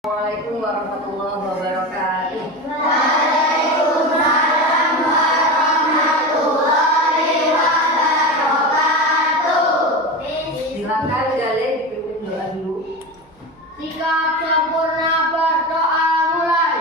Assalamualaikum warahmatullahi wabarakatuh. Waalaikumsalam warahmatullahi wabarakatuh. Silakan Galih dipimpin doa dulu. Sikap sempurna berdoa mulai.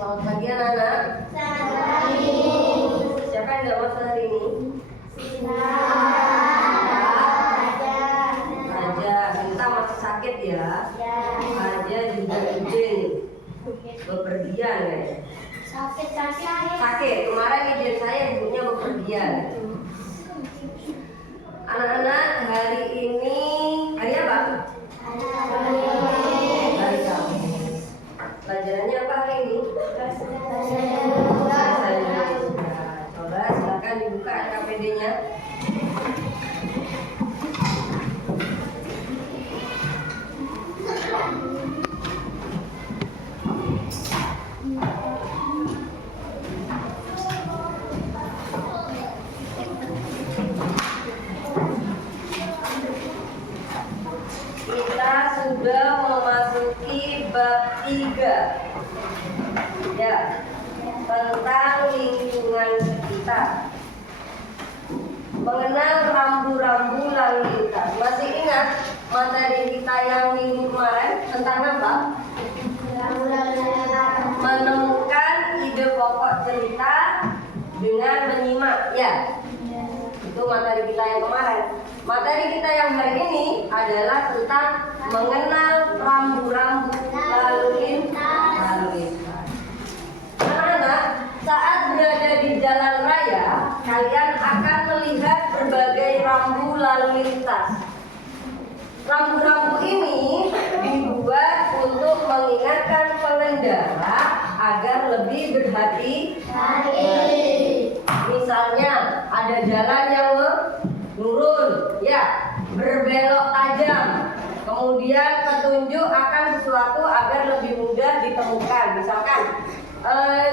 Selamat pagi anak-anak. Siapa yang nggak masuk hari ini? Raja, Sinta masih sakit ya. Raja juga izin bepergian ya. Sakit. Kemarin izin saya ibunya bepergian. Anak-anak, hari ini hari apa? Hari Kamis. Pelajarannya apa hari ini? Bahasa Indonesia. Coba silakan dibuka KPD-nya. Kita sudah memasuki bab 3 ya, tentang lingkungan sekitar. Mengenal rambu-rambu lalu lintas. Masih ingat materi kita yang minggu kemarin tentang apa? Menemukan ide pokok cerita dengan menyimak ya. Itu materi kita yang kemarin. Materi kita yang hari ini adalah tentang mengenal rambu-rambu lalu lintas. Anak-anak, saat berada di jalan raya, kalian akan melihat berbagai rambu lalu lintas. Rambu-rambu ini dibuat untuk mengingatkan pengendara agar lebih berhati-hati. Misalnya, ada jalan yang menurun, ya, berbelok tajam. Kemudian petunjuk akan sesuatu agar lebih mudah ditemukan. Misalkan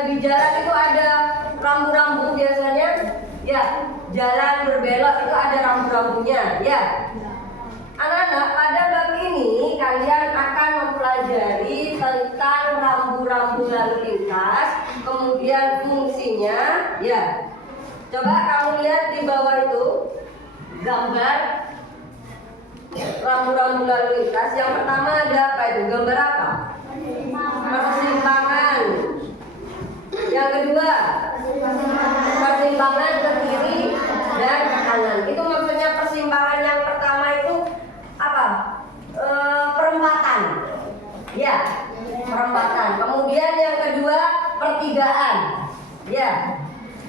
di jalan itu ada rambu-rambu biasanya, ya, jalan berbelok itu ada rambu-rambunya, ya. Anak-anak, pada bab ini kalian akan mempelajari tentang rambu-rambu lalu lintas, kemudian fungsinya, ya. Coba kamu lihat di bawah itu gambar rambu-rambu lalu lintas. Yang pertama ada apa itu? Gambar apa? Persimpangan. Yang kedua, persimpangan ke kiri dan ke kanan. Itu maksudnya persimpangan yang pertama itu apa? Perempatan. Ya, perempatan. Kemudian yang kedua, pertigaan. Ya.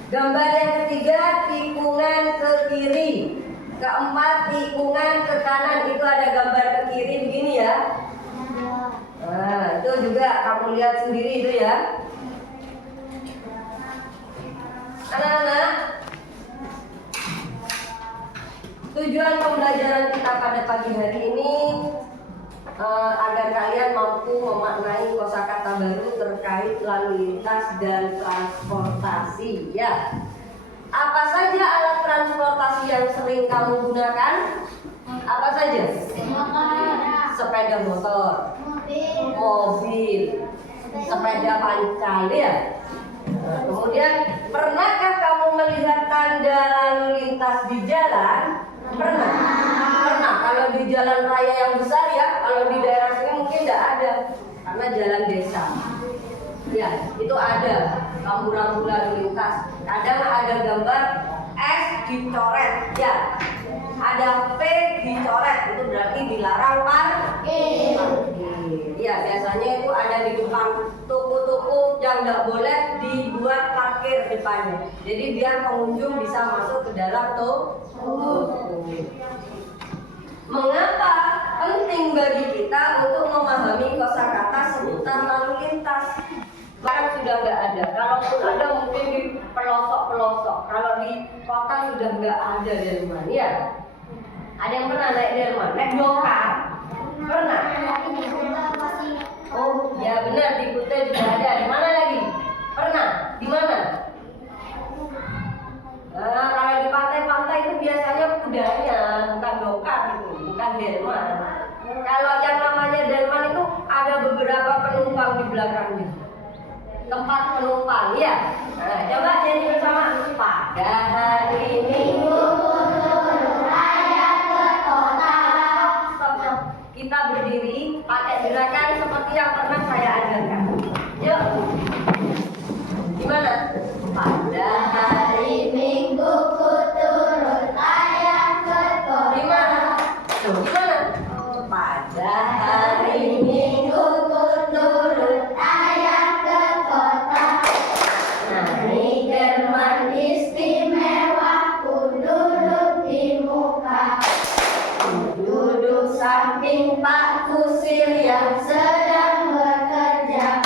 Gambar yang ketiga, tikungan ke kiri. Keempat, tikungan ke kanan. Itu ada gambar ke kiri begini ya. Nah, itu juga kamu lihat sendiri itu ya. Anak-anak, tujuan pembelajaran kita pada pagi hari ini agar kalian mampu memaknai kosakata baru terkait lalu lintas dan transportasi ya. Apa saja alat transportasi yang sering kamu gunakan? Apa saja? Sepeda motor, mobil, sepeda pancal ya. Nah, kemudian pernahkah kamu melihat tanda lalu lintas di jalan? Pernah? Pernah. Kalau di jalan raya yang besar ya, kalau di daerah sini mungkin tidak ada karena jalan desa. Ya, itu ada rambu-rambu lalu lintas. Kadang ada gambar S dicoret, ya. Ada P dicoret, itu berarti dilarang parkir. Ya, biasanya itu ada di depan toko-toko yang nggak boleh dibuat parkir depannya. Jadi biar pengunjung bisa masuk ke dalam toko. Mengapa penting bagi kita untuk memahami kosakata seputar lalu lintas? Sekarang sudah nggak ada. Kalaupun ada mungkin di pelosok-pelosok. Kalau di kota sudah nggak ada delman. Ya. Ada yang pernah naik delman? Naik dokar? Pernah? Oh, ya benar, di Kuta juga ada. Di mana lagi? Pernah? Di mana? Nah, kalau di pantai-pantai itu biasanya kudanya, bukan dokar itu, bukan delman. Kalau yang namanya delman itu ada beberapa penumpang di belakangnya. Tempat penumpang, ya. Nah, coba nyanyi bersama. Pada hari Minggu saya ke kota. Stop. Kita berdiri pakai gerakan seperti yang pernah saya ajarkan. Yuk. Gimana? Pada hari Minggu ku turun saya ke kota. Gimana? Tuh, gimana? Pada hari Minggu ku turun saya ke kota. Naik delman istimewa, ku duduk di muka. Ku duduk samping Pak Kusir yang sedang bekerja.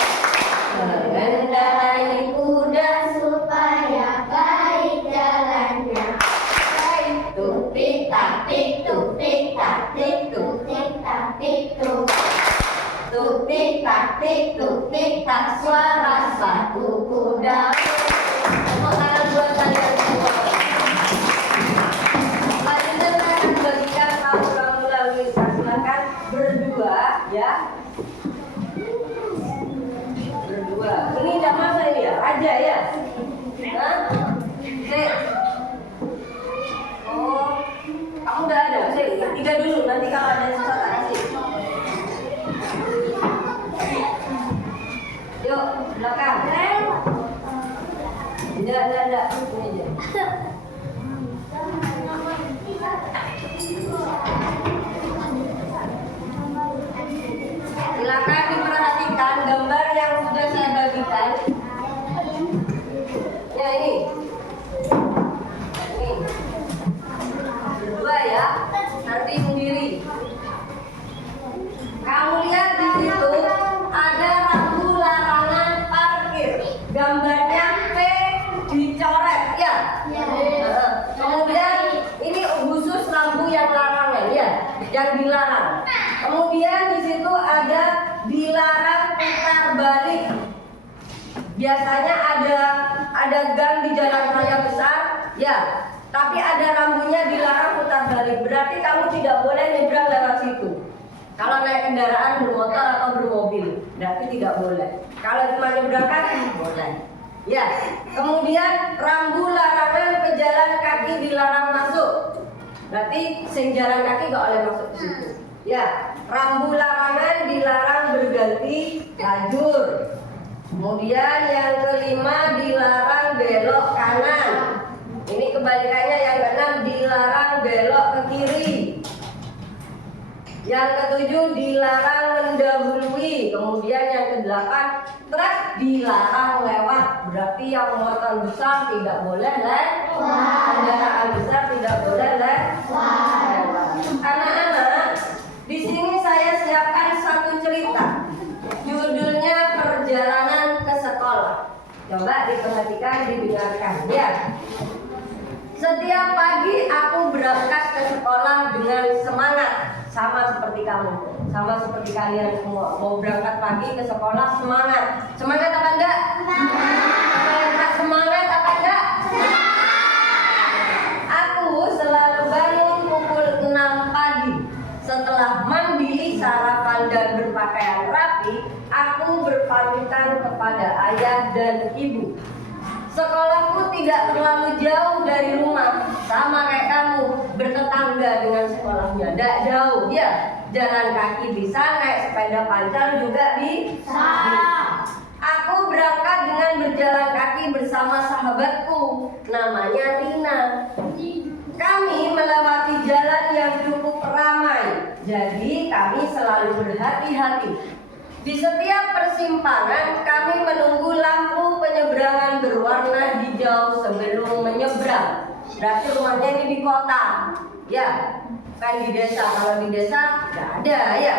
Mengendarai kuda supaya baik jalannya. Tuk tik tak tik, tuk tik tak tik, tuk tik tak tik, tuk. Tuk tik tak tik, tuk tik tak, suara satu kuda. Tepuk tangan buat kalian semua. Selanjutnya saya akan bagikan rambu-rambu lalu lintas. Silakan berdua ya. Berdua. Ini tidak masa ini ya? Raja ya? Hah? Sik. Oh, kamu udah ada? Sik, 3 dulu. Nanti kalau ada yang susah tak kasih. Yuk, belakang. Enggak. Ini aja. Silakan diperhatikan gambar yang sudah saya bagikan. Ya ini. Ini. Berdua ya. Nanti sendiri. Kamu lihat di situ ada rambu larangan parkir. Gambarnya P dicoret ya. Kemudian ini khusus rambu yang larangan ya, yang dilarang. Kemudian di situ ada dilarang putar balik. Biasanya ada gang di jalan raya besar, ya. Tapi ada rambunya dilarang putar balik. Berarti kamu tidak boleh nyebrang lewat situ. Kalau naik kendaraan bermotor atau bermobil, berarti tidak boleh. Kalau cuma nyebrang kaki, boleh. Ya. Kemudian rambu larangan pejalan kaki dilarang masuk. Berarti sing jalan kaki nggak boleh masuk ke situ. Ya, rambu larangan dilarang berganti lajur. Kemudian yang kelima dilarang belok kanan. Ini kebalikannya, yang keenam dilarang belok ke kiri. Yang ketujuh dilarang mendahului. Kemudian yang kedelapan truk dilarang lewat. Berarti yang muatan besar tidak boleh lewat. Kendaraan besar tidak boleh lewat. Anak-anak, di sini saya siapkan satu cerita. Judulnya Perjalanan ke Sekolah. Coba diperhatikan, didengarkan. Ya. Setiap pagi aku berangkat ke sekolah dengan semangat. Sama seperti kamu, sama seperti kalian semua. Mau berangkat pagi ke sekolah semangat. Semangat apa enggak? Semangat apa enggak? Aku selalu bangun pukul 6 pagi. Setelah mandi, sarapan dan berpakaian pamitan kepada ayah dan ibu. Sekolahku tidak terlalu jauh dari rumah, sama kayak kamu, bertetangga dengan sekolahnya. Tidak jauh, ya. Jalan kaki bisa, naik sepeda pancal juga bisa. Aku berangkat dengan berjalan kaki bersama sahabatku, namanya Rina. Kami melewati jalan yang cukup ramai, jadi kami selalu berhati-hati. Di setiap persimpangan kami menunggu lampu penyeberangan berwarna hijau sebelum menyeberang. Berarti rumahnya ini di kota, ya, kan di desa. Kalau di desa nggak ada, ya.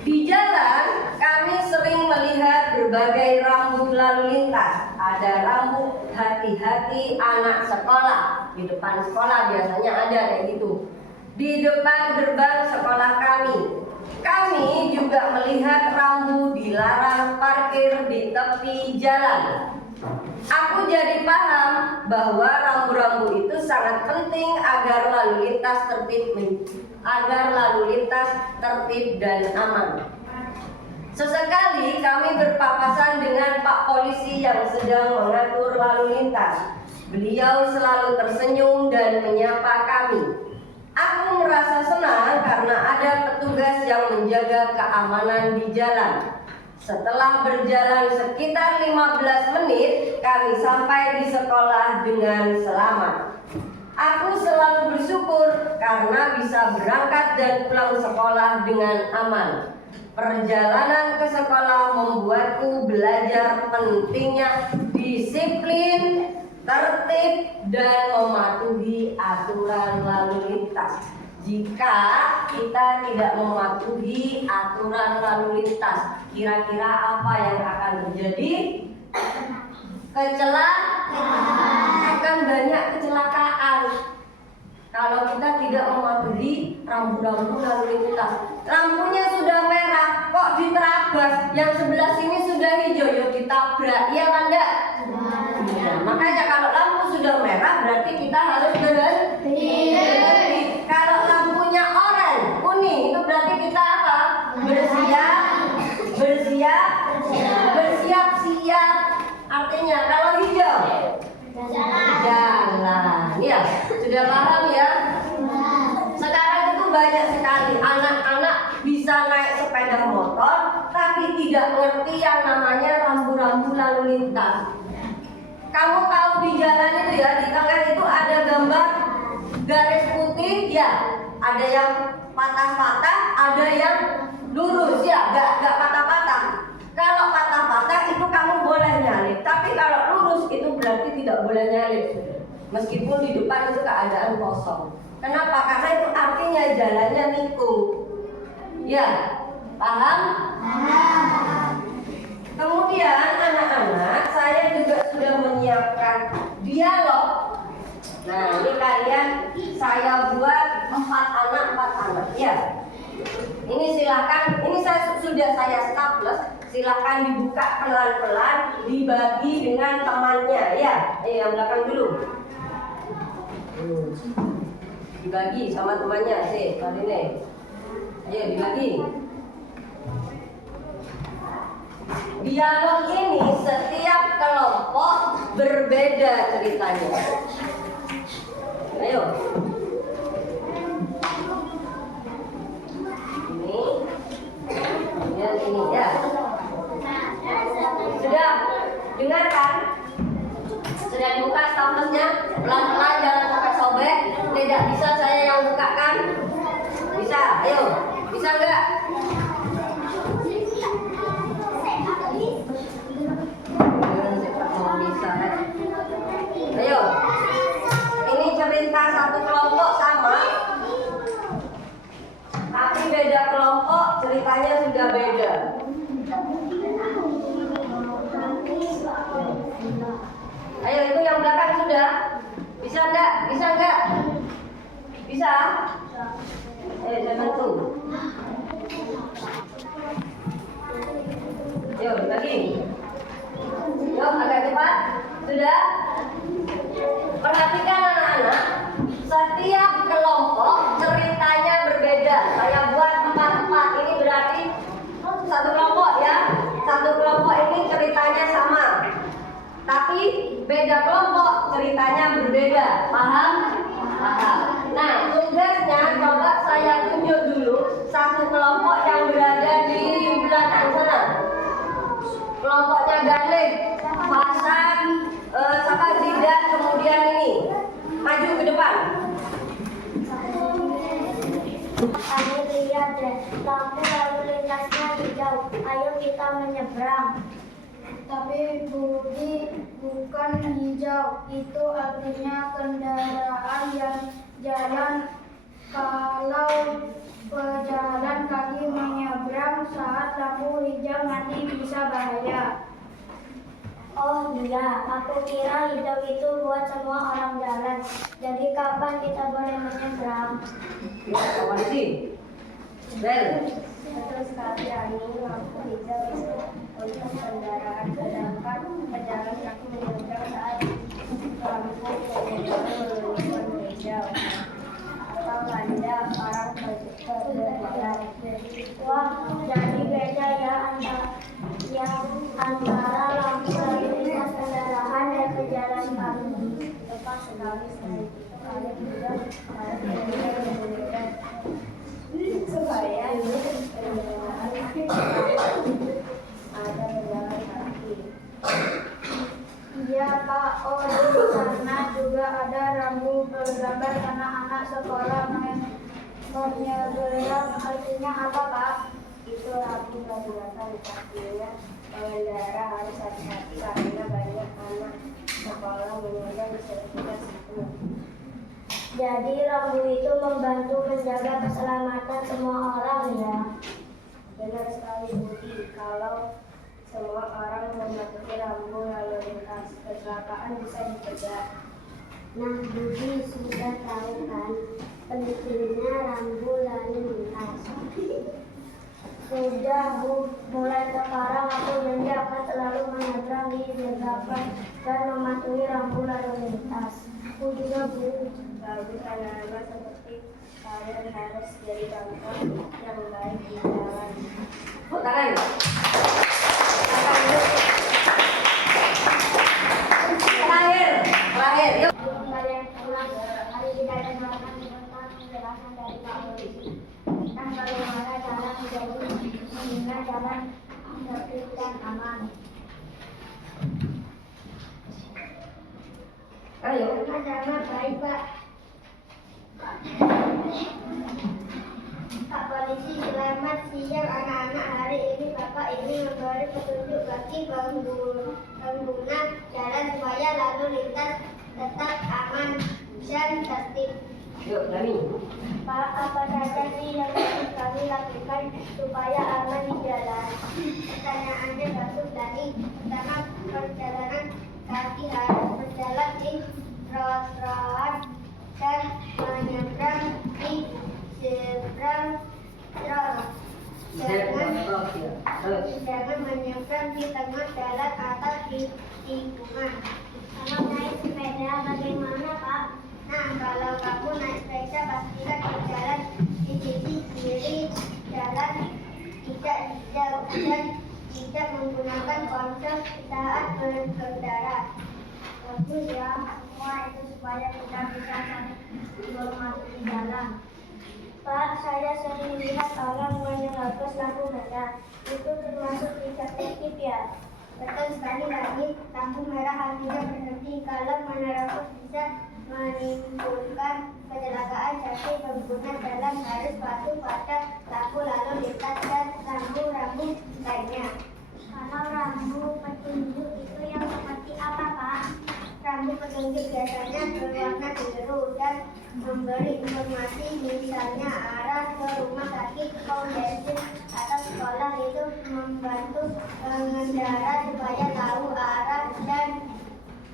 Di jalan kami sering melihat berbagai rambu lalu lintas. Ada rambu hati-hati anak sekolah. Di depan sekolah biasanya ada kayak gitu. Di depan gerbang sekolah kami. Kami juga melihat rambu dilarang parkir di tepi jalan. Aku jadi paham bahwa rambu-rambu itu sangat penting agar lalu lintas tertib dan aman. Sesekali kami berpapasan dengan Pak Polisi yang sedang mengatur lalu lintas. Beliau selalu tersenyum dan menyapa kami. Aku merasa senang karena ada petugas yang menjaga keamanan di jalan. Setelah berjalan sekitar 15 menit, kami sampai di sekolah dengan selamat. Aku selalu bersyukur karena bisa berangkat dan pulang sekolah dengan aman. Perjalanan ke sekolah membuatku belajar pentingnya disiplin, tertib, dan mematuhi aturan lalu lintas. Jika kita tidak mematuhi aturan lalu lintas, kira-kira apa yang akan terjadi? Akan banyak kecelakaan. Kalau kita tidak mematuhi rambu-rambu lalu lintas. Lampunya sudah merah, kok diterabas? Yang sebelah sini sudah hijau, yuk ditabrak, iya kan enggak? Makanya kalau lampu sudah merah berarti kita harus berhenti. Kalau lampunya oranye, kuning, itu berarti kita apa? Bersiap-siap. Artinya kalau hijau, jalan. Ya, sudah paham ya? Sekarang itu banyak sekali anak-anak bisa naik sepeda motor tapi tidak mengerti yang namanya rambu-rambu lalu lintas. Kamu tahu di jalan itu ya, di tengah itu ada gambar garis putih, ya. Ada yang patah-patah, ada yang lurus, ya. Gak patah-patah. Kalau patah-patah itu kamu boleh nyalip, tapi kalau lurus itu berarti tidak boleh nyalip. Meskipun di depan itu keadaan kosong. Kenapa? Karena itu artinya jalannya nikung. Ya, paham? Kemudian anak-anak, saya juga sudah menyiapkan dialog. Nah, ini kalian saya buat 4 anak, ya. Ini silahkan, ini sudah saya staples. Silahkan dibuka pelan-pelan, dibagi dengan temannya, ya. Ayo yang belakang dulu. Dibagi sama temannya, sih, Pak Dene. Ayo dibagi. Dialog ini setiap kelompok berbeda ceritanya. Ayo. Ini ya. Sudah dengarkan? Sudah dibuka statusnya? Pelan-pelan, jangan sampai sobek. Tidak bisa saya yang bukakan. Bisa? Ayo. Bisa enggak? Ayo. Ini cerita satu kelompok sama, tapi beda kelompok ceritanya sudah beda. Ayo, itu yang belakang sudah. Bisa enggak? Bisa enggak? Bisa? Ayo saya bantu. Ayo lagi. Yuk agak cepat. Sudah? Perhatikan anak-anak, setiap kelompok ceritanya berbeda. Saya buat 4. Ini berarti satu kelompok ya. Satu beda kelompok, ceritanya berbeda. Paham? Paham. Nah, tugasnya coba saya tunjuk dulu satu kelompok yang berada di belakang sana. Kelompoknya Galih, Hasan, siapa Zidan, kemudian ini. Maju ke depan. Kami lihat deh, lampu lalu lintasnya hijau. Ayo kita menyeberang. Tapi Budi, bukan hijau. Itu artinya kendaraan yang jalan. Kalau pejalan kaki menyeberang saat lampu hijau nanti bisa bahaya. Oh iya, aku kira hijau itu buat semua orang jalan. Jadi kapan kita boleh menyeberang? Ya, awasi. Bel. Betul sekali, Ani. Lampu hijau itu untuk kendaraan, sedangkan pejalan kaki menyeberang saat lampu warna hijau atau tanda orang berjalan. Wah, jadi beda ya antara lampu lalu lintas kendaraan dan pejalan kaki. Tepat sekali, selain itu kalian juga harus berbeda supaya ada pejalan kaki. Iya Pak, oh di sana juga ada rambu bergambar anak-anak sekolah menyeberang. Artinya apa Pak? Itu rambu peringatan, artinya pengendara harus hati-hati karena banyak anak sekolah menyeberang di sekitar situ. Jadi rambu itu membantu menjaga keselamatan semua orang ya. Benar sekali Budi, kalau semua orang mematuhi rambu lalu lintas, kecelakaan bisa dicegah. Nah Budi sudah tahu kan pentingnya rambu lalu lintas. Sudah Bu, mulai sekarang aku janji akan selalu menyeberang di zebra dan mematuhi rambu lalu lintas. Aku juga Bu. Bagus anak-anak, seperti kalian harus jadi contoh yang baik di jalan. Tepuk tangan. Terakhir, yuk. Sebelum kalian pulang, hari kita akan melakukan tentang penjelasan dari Pak Oli. Tentang bagaimana cara menjadi sehingga jalan tertib dan aman. Ayo. Sama-sama, baik Pak. Pak Polisi, selamat siang anak-anak. Hari ini Bapak ingin memberi petunjuk bagi pengguna jalan supaya lalu lintas tetap aman dan tertib. Yuk, Dani. Pak, apa saja sih yang harus kami lakukan supaya aman di jalan? Pertanyaannya bagus, Dani. Pertama, perjalanan kaki harus berjalan di trotoar dan menyeberang di zebra cross. Jangan menyeberang di tengah jalan atau di tikungan. Kalau naik sepeda bagaimana Pak? Nah, kalau kamu naik sepeda pastikan di jalan di sisi kiri jalan tidak hijau dan tidak menggunakan ponsel saat berkendara. Bagus ya, semua itu supaya kita bisa memasuki jalan. Pak, saya sering lihat orang menerobos lampu merah. Itu termasuk tidak tertib ya? Betul sekali lagi, lampu merah artinya berhenti. Kalau menerobos bisa menimbulkan kecelakaan, jadi pengguna jalan harus patuh pada lampu lalu lintas dan rambu-rambu lainnya. Kalau rambu petunjuk itu yang seperti apa Pak? Rambu petunjuk biasanya berwarna biru dan memberi informasi, misalnya arah ke rumah sakit, pom bensin, atau sekolah. Itu membantu pengendara supaya tahu arah dan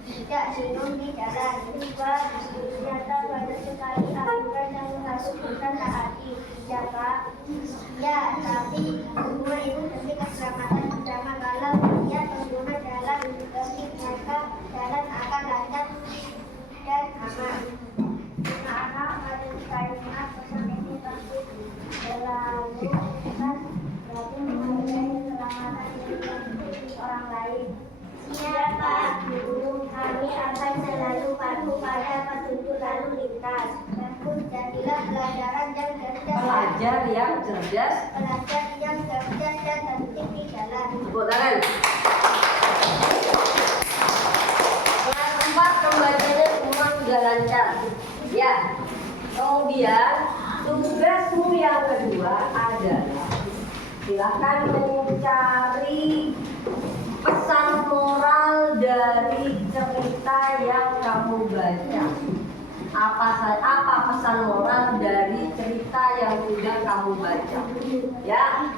tidak bingung di jalan. Juga ternyata banyak sekali aturan yang harus kita taati. Ya Pak? Ya, tapi semua itu demi keselamatan bersama. Kalau dia pengguna jalan tertib, maka jalan akan lancar dan aman. Anak-anak harus ingat pesan ini pasti selalu kan berarti menghargai keselamatan diri orang lain. Siapa guru kami akan selalu patuh pada petunjuk lalu lintas. Namun jadilah pelajar yang cerdas dan tertib di jalan. Tepuk tangan. Kelas 4 pembacanya semua sudah lancar. Ya. Kemudian tugasmu yang kedua adalah silakan mencari pesan moral dari cerita yang kamu baca. Apa pesan moral dari cerita yang sudah kamu baca? Ya.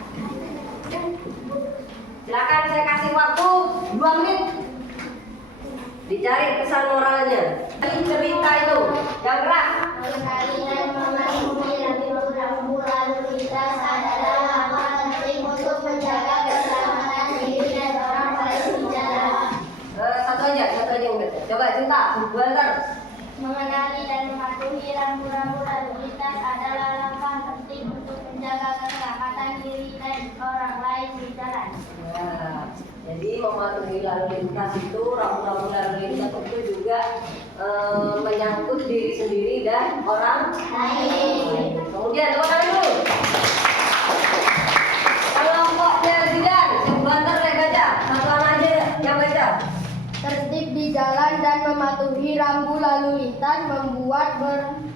Silakan, saya kasih waktu 2 menit. Dicari pesan moralnya. Dari cerita itu yang keras. Mengenali dan memahami rambu-rambu lalu lintas adalah langkah penting untuk menjaga keselamatan diri dan orang lain di jalan. Satu aja yang beda. Coba Cinta, sebentar. Mengenali dan mematuhi rambu-rambu lalu lintas adalah langkah penting untuk menjaga keselamatan diri dan orang lain di jalan. Nah, jadi mematuhi lalu lintas itu, rambu-rambu lalu lintas itu juga menyangkut diri sendiri dan orang lain. Kemudian coba kalian dulu. Kelompoknya Zidan, sebentar saya baca. Satu anak aja yang baca. Tertib di jalan dan mematuhi rambu lalu lintas membuat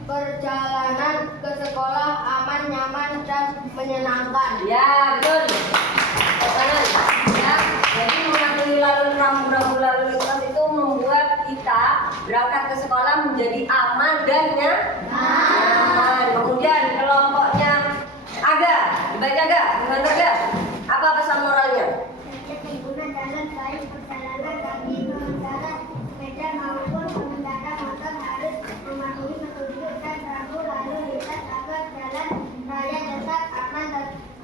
perjalanan ke sekolah aman, nyaman, dan menyenangkan. Ya, betul. Kanan. Ya, jadi mematuhi rambu-rambu lalu lintas itu membuat kita berangkat ke sekolah menjadi aman dan nyaman. Kemudian kelompoknya Aga, dibaca Aga, gimana Aga? Apa pesan moralnya? Pengguna jalan baik perjalanan kaki, pengendara sepeda maupun pengendara motor harus mematuhi petunjuk dan rambu lalu lintas agar jalan raya tetap aman,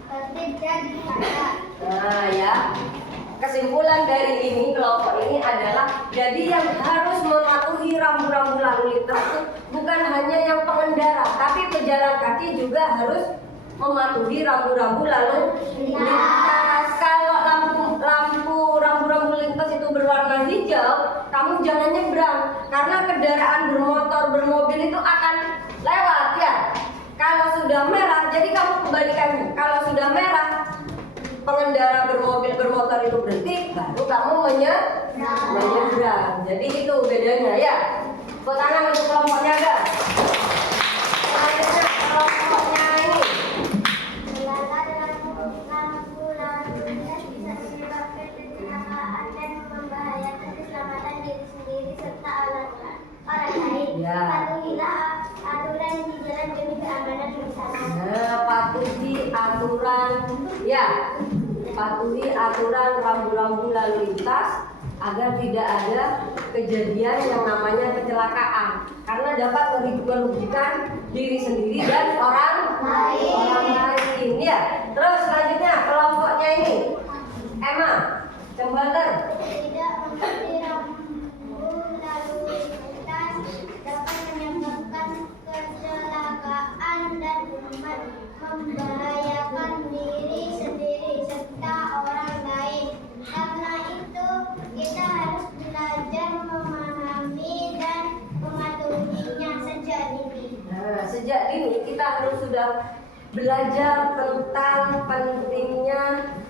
tertib dan lancar. Nah ya, kesimpulan dari ini kelompok ini adalah jadi yang harus mematuhi rambu-rambu lalu lintas itu bukan hanya yang pengendara, tapi pejalan kaki juga harus mematuhi rambu-rambu lalu lintas. Kalau rambu-rambu lintas itu berwarna hijau, kamu jangan nyebrang karena kendaraan bermotor, bermobil itu akan lewat ya. Kalau sudah merah, jadi kamu kembalikannya. Kalau sudah merah, pengendara bermobil, bermotor itu berhenti, baru kamu menyeberang. Jadi itu bedanya ya. Tepuk tangan untuk kelompoknya Aga. Selanjutnya kelompoknya ini. Lampu lalu lintas bisa menyebabkan kecelakaan dan membahayakan keselamatan diri sendiri serta orang lain. Ya. Patuhilah aturan di jalan demi keamanan bersama. Nah, patuhi aturan ya. Patuhi aturan rambu-rambu lalu lintas agar tidak ada kejadian yang namanya kecelakaan karena dapat merugikan diri sendiri dan orang lain ya. Terus selanjutnya kelompoknya ini Emma Jembatan. Tidak mengikuti rambu lalu lintas dapat menyebabkan kecelakaan dan membahayakan diri sendiri serta orang lain. Karena itu kita harus belajar memahami dan mematuhinya sejak dini. Nah, sejak dini kita harus sudah belajar tentang pentingnya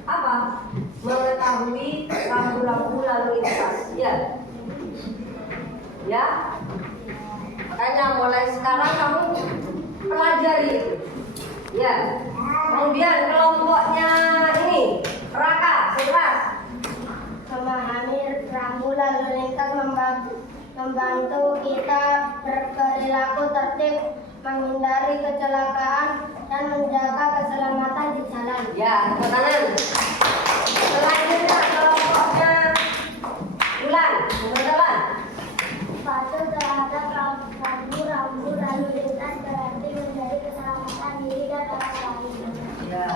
apa? Mengetahui rambu-rambu lalu lintas. Ya. Ya. Makanya mulai sekarang kamu pelajari itu. Ya. Kemudian kelompoknya ini Raka, Sekelas. Memahami rambu lalu lintas membantu kita berperilaku tertib, menghindari kecelakaan, dan menjaga keselamatan di jalan. Ya, tepuk tangan. Selanjutnya kelompoknya Bulan, Bulan. Patuh terhadap rambu-rambu lalu lintas berarti menjadi keselamatan diri dan orang lain. Ya,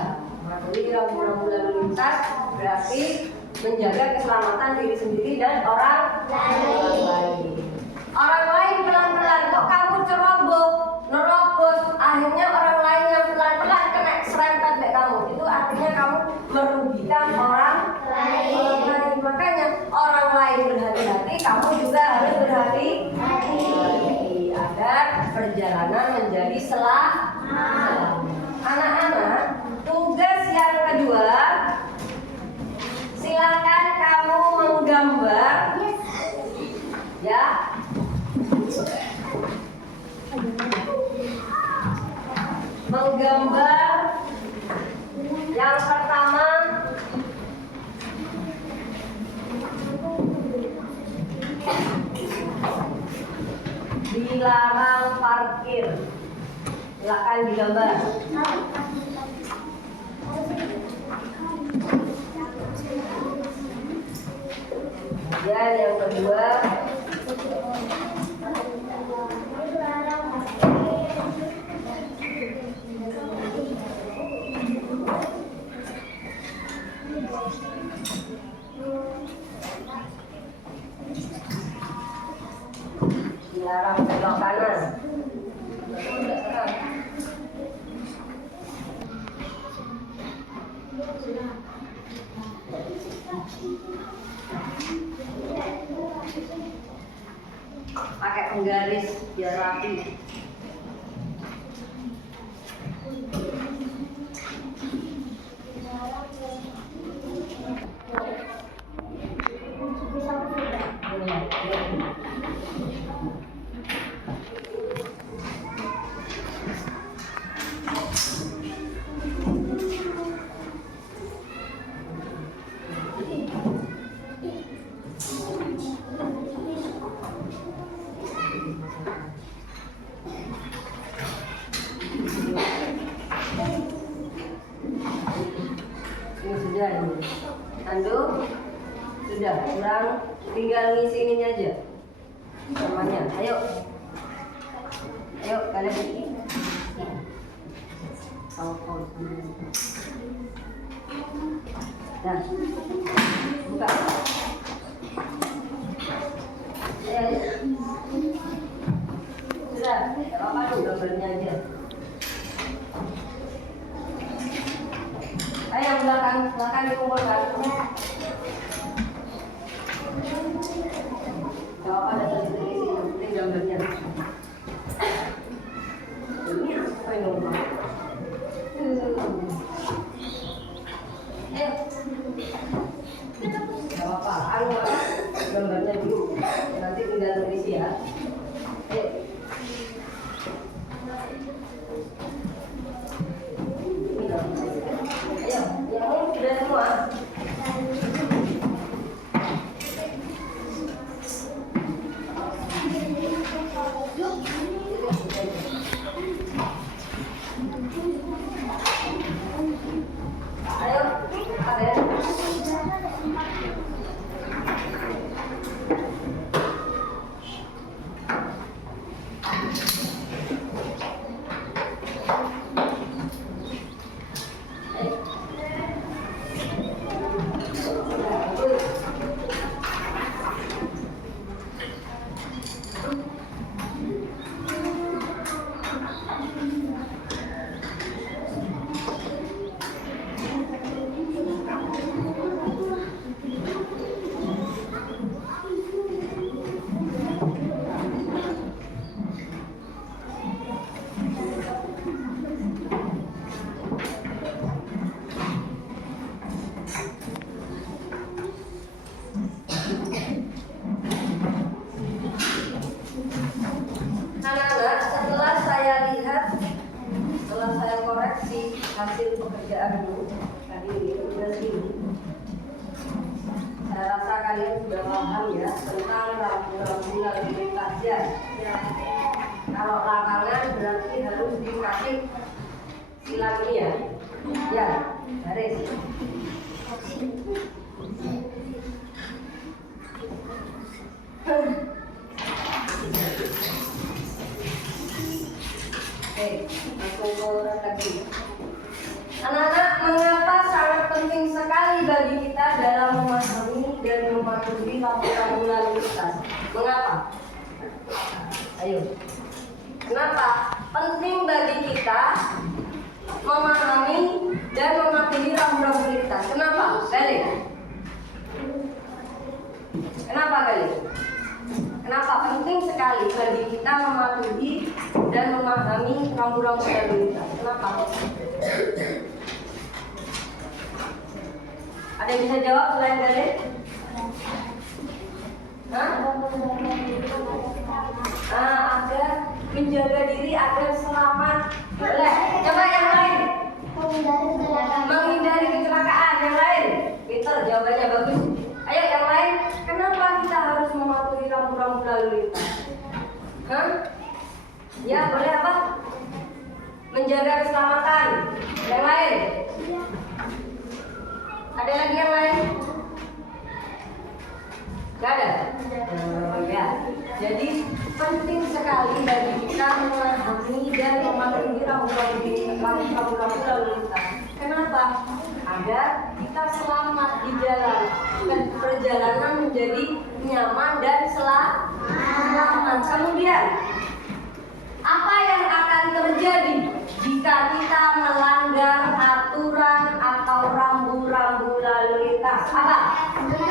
mematuhi rambu-rambu lalu lintas berarti menjaga keselamatan diri sendiri dan orang lain. Orang lain pelan-pelan, kok kamu nerobos, akhirnya orang lain yang pelan-pelan kena serempet deh kamu. Itu artinya kamu merugikan orang lain. Makanya orang lain berhati-hati, kamu juga harus Silakan digambar. Dan yang kedua, dilarang belok kanan. Pakai penggaris biar rapi. Ini sudah ini. Tanduk sudah, kurang tinggal ngisi ininya aja. Namanya. Ayo. Ayo kalian. Nah. Buka. Sudah, tidak apa-apa tuh gambarnya aja. Ayo yang belakang dikumpulkan. Kalau ada sisi yang penting gambarnya. Ini apa yang ngomong? Ayo. Gak apa-apa, anu gambarnya dulu. Nanti tinggal isi ya. Ayo. Ayo, yang sudah semua. Ayo, ada. Anak-anak, setelah saya koreksi hasil pekerjaan dulu tadi ini udah segini. Saya rasa kalian sudah paham ya tentang rambu-rambu lalu lintas ya. Kalau larangan berarti harus dikasih silang ini ya. Ya, garis. Oke, langsung ke lagi. Anak-anak, mengapa sangat penting sekali bagi kita dalam memahami dan mematuhi rambu-rambu lalu lintas? Mengapa? Ayo. Kenapa penting bagi kita memahami dan mematuhi rambu-rambu lalu lintas? Kenapa? Balik. Kenapa kali? Kenapa penting sekali bagi kita mematuhi dan memahami rambu-rambu lalu lintas? Kenapa? Ada yang bisa jawab selain dari? Hah? Agar menjaga diri agar selamat. Boleh. Coba yang lain. Menghindari kecelakaan. Yang lain. Pintar, jawabannya bagus. Ayo yang lain. Kenapa kita harus mematuhi rambu-rambu lalu lintas? Hah? Ya, boleh apa? menjaga keselamatan. Yang lain? Ada lagi yang lain? Gak ada? Ya. Jadi penting sekali bagi kita memahami dan mematuhi rambu-rambu lalu lintas. Kenapa? Agar kita selamat di jalan dan perjalanan menjadi nyaman dan selamat. Kemudian, apa yang akan terjadi jika kita melanggar aturan atau rambu-rambu lalu lintas? Apa? Akan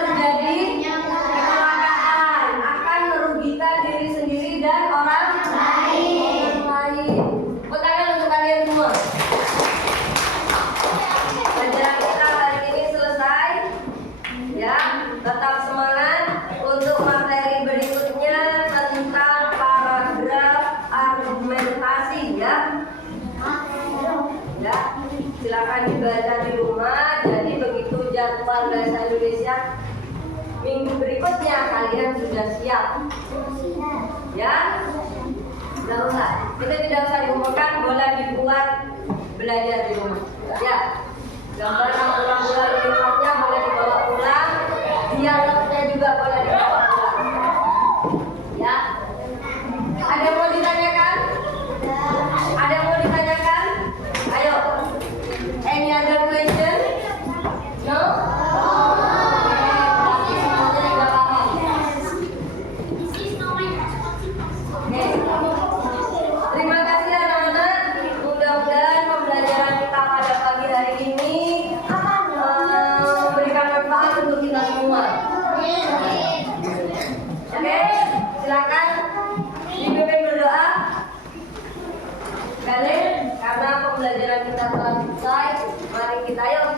terjadi kecelakaan, akan merugikan diri sendiri dan orang lain. Tepuk tangan untuk kalian semua. Pelajaran kita hari ini selesai. Ya, tetap semangat untuk materi berikutnya tentang paragraf argumentasi ya. Ya, silakan dibaca di rumah. Jadi begitu jadwal bahasa Indonesia minggu berikutnya kalian sudah siap. Ya, nggak usah. Kita tidak usah diumumkan, boleh dibuat belajar di rumah. Ya, gambar rambu-rambu lalu lintasnya boleh dibawa pulang, dialognya juga boleh dibawa pulang. Ya, ada yang mau ditanyakan? Ada yang mau ditanyakan? Ayo. Any other question? No? Berarti semuanya sudah paham. Oke. Terima kasih anak-anak. Mudah-mudahan pembelajaran kita pada pagi hari ini memberikan manfaat untuk kita semua. Oke, silakan dipimpin berdoa. Karena pembelajaran kita telah selesai, mari kita yuk